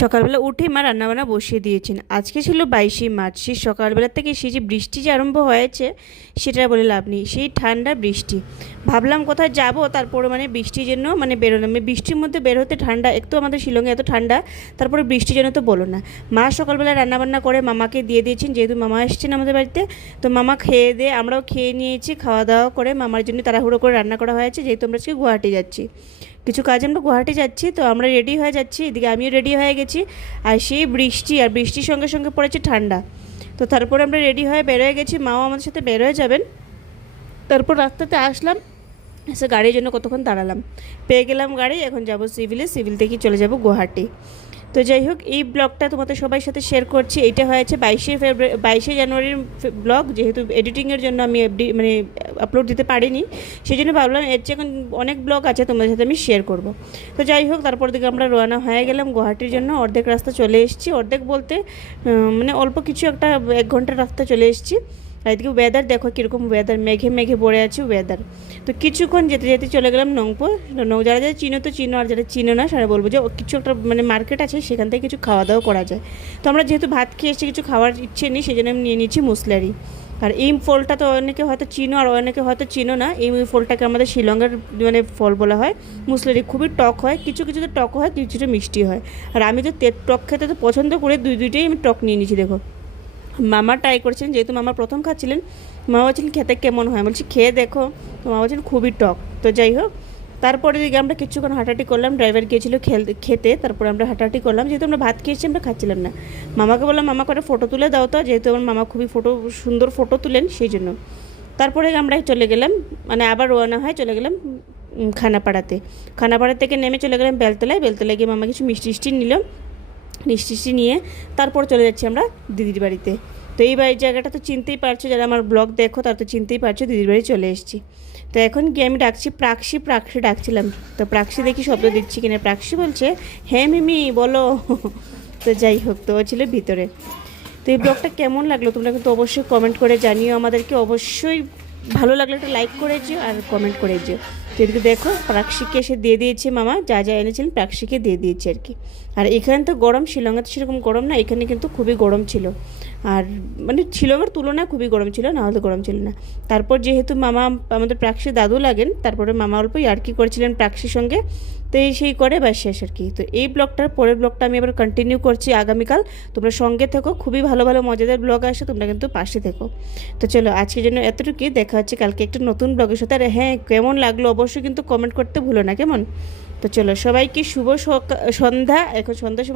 সকালবেলা উঠে মা রান্নাবান্না বসিয়ে দিয়েছেন। আজকে ছিল 22শে মার্চ। সেই সকালবেলা থেকে সেই যে বৃষ্টি যে আরম্ভ হয়েছে সেটা বলে লাভ নেই। সেই ঠান্ডা বৃষ্টি, ভাবলাম কোথায় যাব, তারপরে বৃষ্টির জন্য বেরোলাম। বৃষ্টির মধ্যে বের হতে ঠান্ডা, একটু আমাদের শিলংয়ে এত ঠান্ডা, তারপরে বৃষ্টির জন্য তো বলো না। মা সকালবেলা রান্নাবান্না করে মামাকে দিয়ে দিয়েছেন, যেহেতু মামা এসেছেন আমাদের বাড়িতে। তো মামা খেয়ে দিয়ে আমরাও খেয়ে নিয়েছি। খাওয়া দাওয়া করে মামার জন্য তাড়াহুড়ো করে রান্না করা হয়েছে, যেহেতু আমরা আজকে গুয়াহাটি যাচ্ছি। কিছু কাজে আমরা গুয়াহাটি যাচ্ছি, তো আমরা রেডি হয়ে যাচ্ছি। এদিকে আমিও রেডি হয়ে গেছি। আর সেই বৃষ্টি, আর বৃষ্টির সঙ্গে সঙ্গে পড়েছে ঠান্ডা। তো তারপরে আমরা রেডি হয়ে বেরোয় গেছি, মাও আমাদের সাথে বেরোয় যাবেন। তারপর রাস্তাতে আসলাম, এসে গাড়ির জন্য কতক্ষণ দাঁড়ালাম, পেয়ে গেলাম গাড়ি। এখন যাব সিভিলে, সিভিল থেকে চলে যাব গুয়াহাটি। তো যাই হোক, এই ব্লগটা তোমাদের সবার সাথে শেয়ার করছি। এটা হয়েছে 22শে জানুয়ারির ব্লগ। যেহেতু এডিটিংয়ের জন্য আমি আপলোড দিতে পারিনি, সেই জন্য ভাবলাম এর চেয়ে এখন অনেক ব্লগ আছে, তোমাদের সাথে আমি শেয়ার করব। তো যাই হোক, তারপর দিকে আমরা রওনা হয়ে গেলাম গুয়াহাটির জন্য। অর্ধেক রাস্তা চলে এসেছি, অর্ধেক বলতে অল্প কিছু, একটা 1 ঘন্টার রাস্তা চলে এসেছি। আর এদিকে ওয়েদার দেখো কীরকম ওয়েদার, মেঘে মেঘে পড়ে আছে ওয়েদার। তো কিছুক্ষণ যেতে যেতে চলে গেলাম নংপো। যারা যারা চিনো তো চিনো, আর যারা চিনো না সারা বলবো যে কিছু একটা মার্কেট আছে, সেখান থেকে কিছু খাওয়া দাওয়া করা যায়। তো আমরা যেহেতু ভাত খেয়ে এসেছি, কিছু খাওয়ার ইচ্ছে নেই, সেই জন্য আমি নিয়ে নিচ্ছি মুসলারি। আর এই ফলটা তো অনেকে হয়তো চিনো, আর অনেকে হয়তো চিনো না। এই ফলটাকে আমাদের শিলংয়ের ফল বলা হয় মুসলারি। খুবই টক হয়, কিছু কিছুতে টক হয়, কিছুটা মিষ্টি হয়। আর আমি তো টক খেতে তো পছন্দ করে দুইটাই আমি টক নিয়ে নিচ্ছি। দেখো, মামা ট্রাই করছেন, যেহেতু মামা প্রথম খাচ্ছিলেন। মামা বলছেন খেতে কেমন হয়, বলছি খেয়ে দেখো। তো মামা বলছেন খুবই টক। তো যাই হোক, তারপরে দিকে আমরা কিছুক্ষণ হাঁটাহাঁটি করলাম। ড্রাইভার গিয়েছিলো খেতে, তারপরে আমরা হাঁটাহাঁটি করলাম। যেহেতু আমরা ভাত খেয়েছি, আমরা খাচ্ছিলাম না। মামাকে বললাম মামা করে ফটো তুলে দাও তো, যেহেতু আমার মামা খুবই সুন্দর ফটো তুলেন, সেই জন্য। তারপরে আমরা চলে গেলাম, আবার রওনা হয় চলে গেলাম খানাপাড়াতে। খানাপাড়া থেকে নেমে চলে গেলাম বেলতলায়। বেলতলায় গিয়ে মামা কিছু মিষ্টি নিল। মিষ্টি নিয়ে তারপর চলে যাচ্ছি আমরা দিদির বাড়িতে। তো এই বাড়ির জায়গাটা তো চিনতেই পারছো, যারা আমার ব্লগ দেখো তারা তো চিনতেই পারছো, দিদির বাড়ি চলে এসেছি। তো এখন গিয়ে আমি ডাকছি প্রাক্ষী ডাকছিলাম। তো প্রাক্ষী দেখি শব্দ দিচ্ছি কিনা, প্রাক্ষী বলছে হ্যাঁ মিমি বলো। তো যাই হোক, তো ছিল ভিতরে। তো এই ব্লগটা কেমন লাগলো তোমরা কিন্তু অবশ্যই কমেন্ট করে জানিও আমাদেরকে। অবশ্যই ভালো লাগলে একটা লাইক করে যেও আর কমেন্ট করে যেও। তো এদিকে দেখো, প্রাক্ষীকে এসে দিয়ে দিয়েছে মামা, যা যা এনেছিলেন প্রাক্ষীকে দিয়ে দিয়েছে আর কি। আর এখানে তো গরম, শিলংয়ে তো সেরকম গরম না, এখানে কিন্তু খুবই গরম ছিল। আর শিলংয়ের তুলনায় খুবই গরম ছিল, না হলে গরম ছিল না। তারপর যেহেতু মামা আমাদের প্রাক্ষী দাদু লাগেন, তারপরে মামা অল্প ইয়ার্কি করেছিলেন প্রাক্ষীর সঙ্গে। তো সেই করে বা শেষ আর কি। তো এই ব্লগটার পরের ব্লগটা আমি আবার কন্টিনিউ করছি আগামীকাল। তোমরা সঙ্গে থেকো, খুবই ভালো ভালো মজাদার ব্লগ আসে, তোমরা কিন্তু পাশে থেকো। তো চলো, আজকের জন্য এতটুকুই। দেখা হচ্ছে কালকে একটা নতুন ব্লগের সাথে। আর হ্যাঁ, কেমন লাগলো অবশ্যই কিন্তু কমেন্ট করতে ভুলো না, কেমন? তো চলো, সবাইকে শুভ সন্ধ্যা। এখন সন্ধ্যা